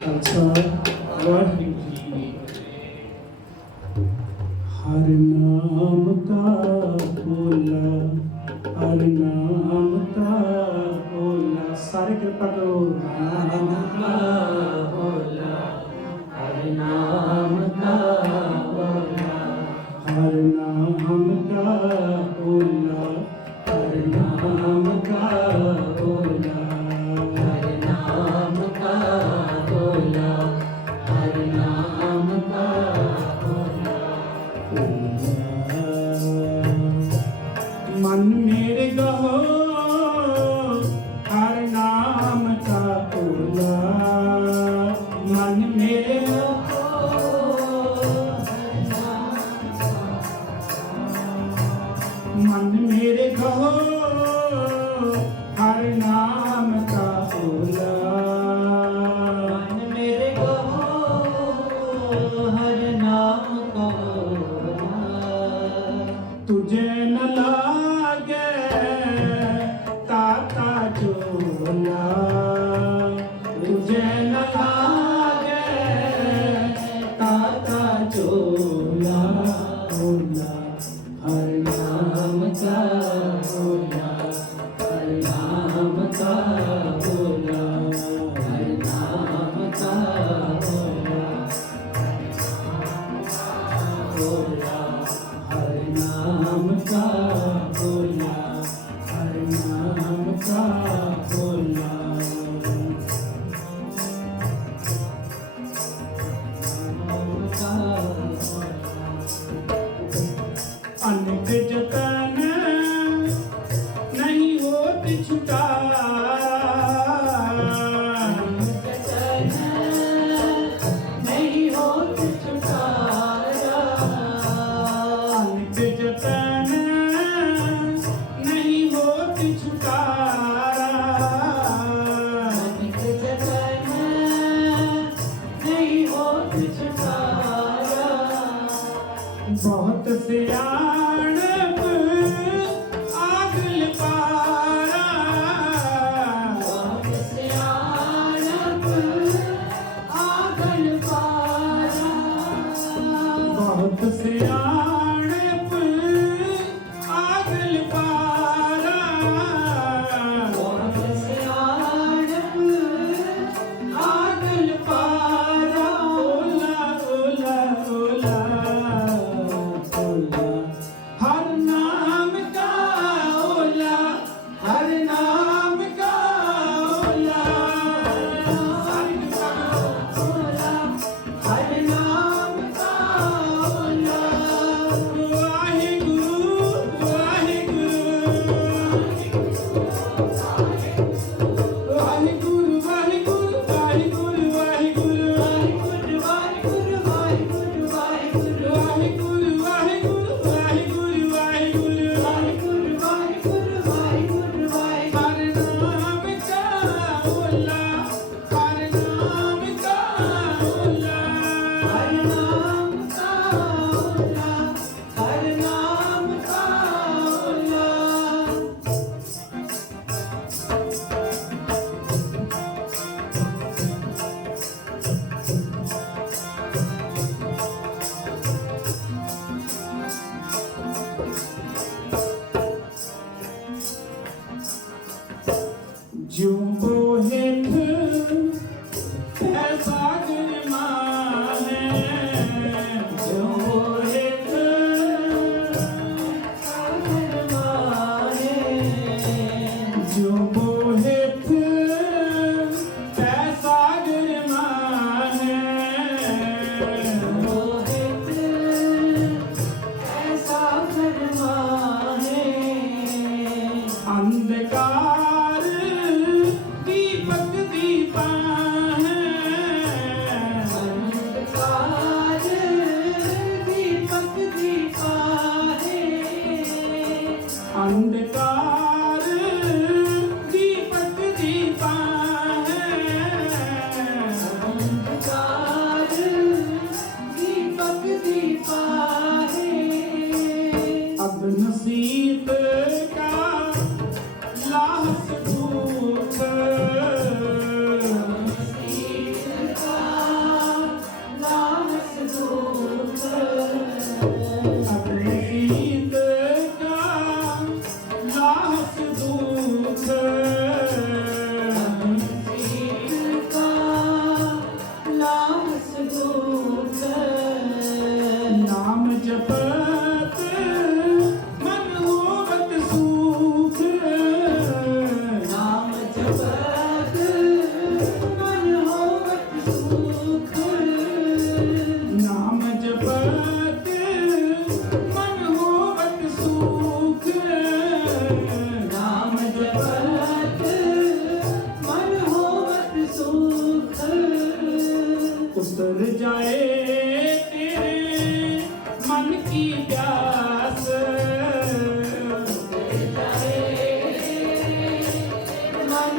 আচ্ছা আমার হারিম तुझे न लागे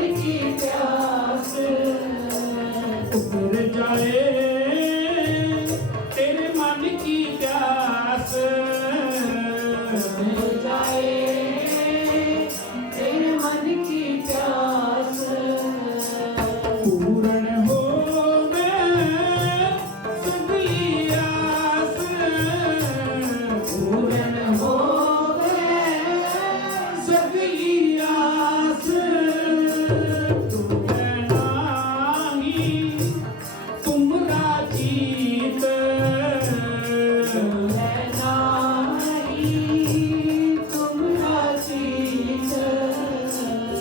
ਮਨ ਕੀ ਪਿਆਸ? ਉਤਰ ਜਾਏ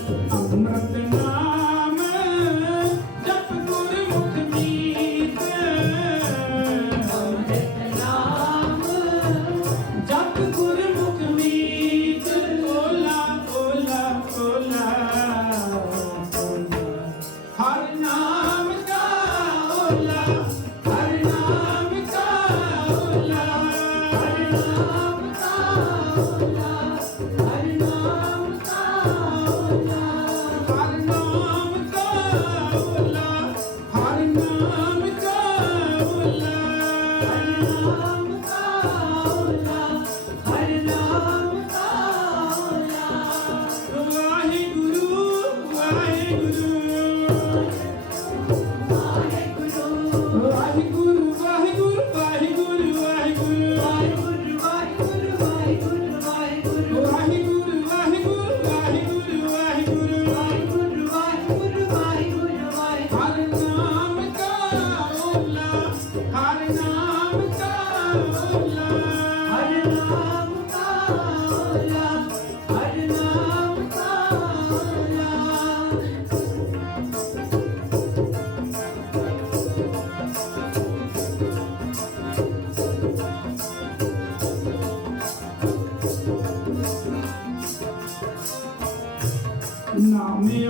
Nothing. now, me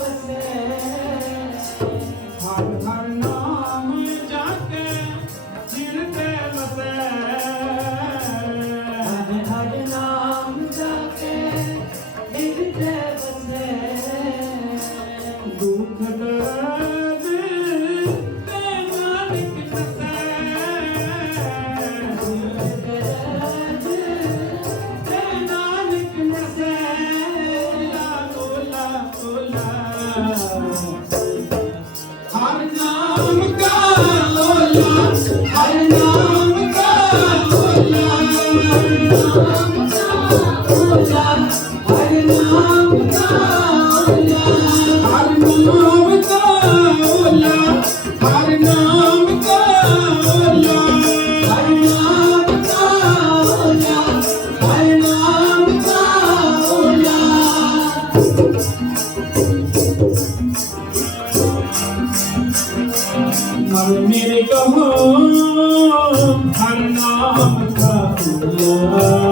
बसने I'm not a fool.